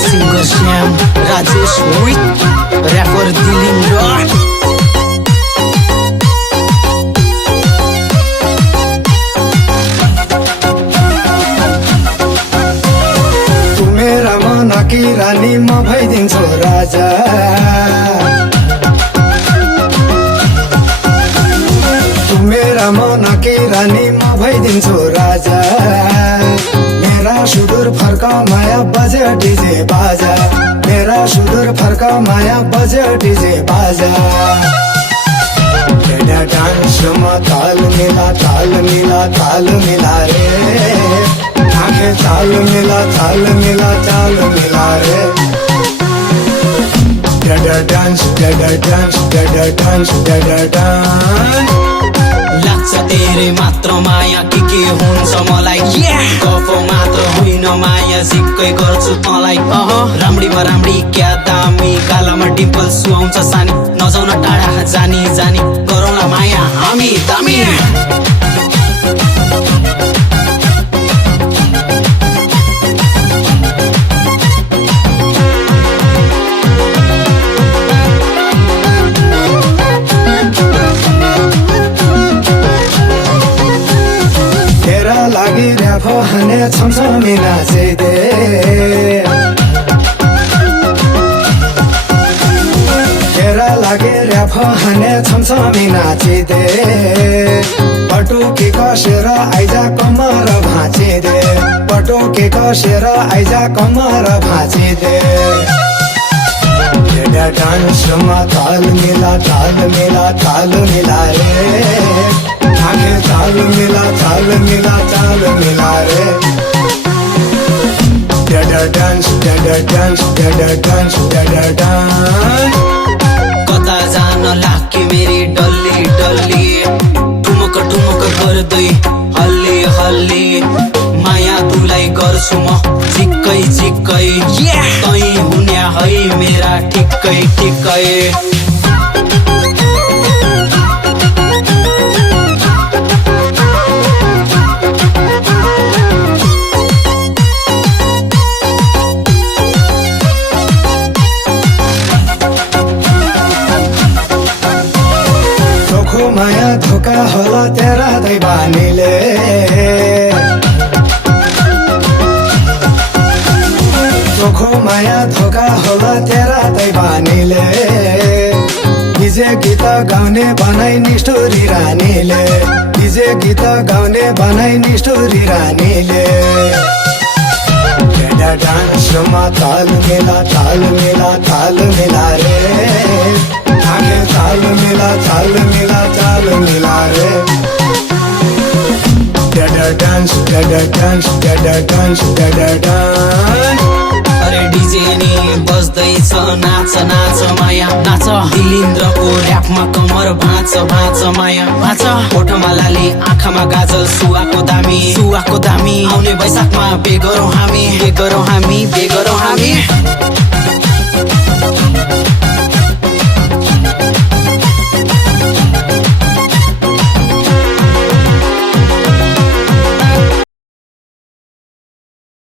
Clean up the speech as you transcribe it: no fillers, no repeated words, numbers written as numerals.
Singer Shyam, Rajesh with rapper Dilindra. की रानी म भइदिन्छु राजा तू मेरा मन की रानी म भइदिन्छु राजा मेरा सुदूर फर्क माया बजे डीजे बाजा मेरा सुदूर फर्क माया बजे डीजे बाजा तेरा डांस में ताल मिला रे आंखें चाल मिला रे डांस लाग्छ तेरे मात्र माया के हुन्छ मलाई गफ मात्र होइन माया सिक्कै गर्छु तँलाई राम्रीमा राम्री क्या दामी गालामा डिम्पल सुहाउँछ सानी नजाउन टाढा जानी गरौँला माया हामी दामी लागि र्याफो हाने छमछमी नाचिदे तेरा लागि र्याफो हाने छमछमी नाचिदे पटुकी कसेर आइजा कमर भाँचिदे पटुकी कसेर आइजा कमर भाँचिदे तेरा डान्समा ताल मिला रे आंखें चाल मिला रे डांस कता जान लागे मेरी डल्ली ठुमक गर्दै हल्ली माया तुलाई गर्छु म चिक्कै तै हुने है मेरा ठिक्कै माया धोका होला तेरा दैवानीले चोखो माया धोका होला तेरा दैवानीले डीजे गीत गाउने बनाई निष्ठुरी रानीले डीजे गीत गाउने बनाई निष्ठुरी रानीले डान्समा ताल मिला रे आंखें चाल मिला रे डांस अरे डीजे नि बज्दैछ नाच माया नाच दिलिन्द्रको र्यापमा कमर भाँच माया भाँच ओठमा लाली आँखामा गाजल सुवाको दामी आउने वैशाखमा बे गरौँ हामी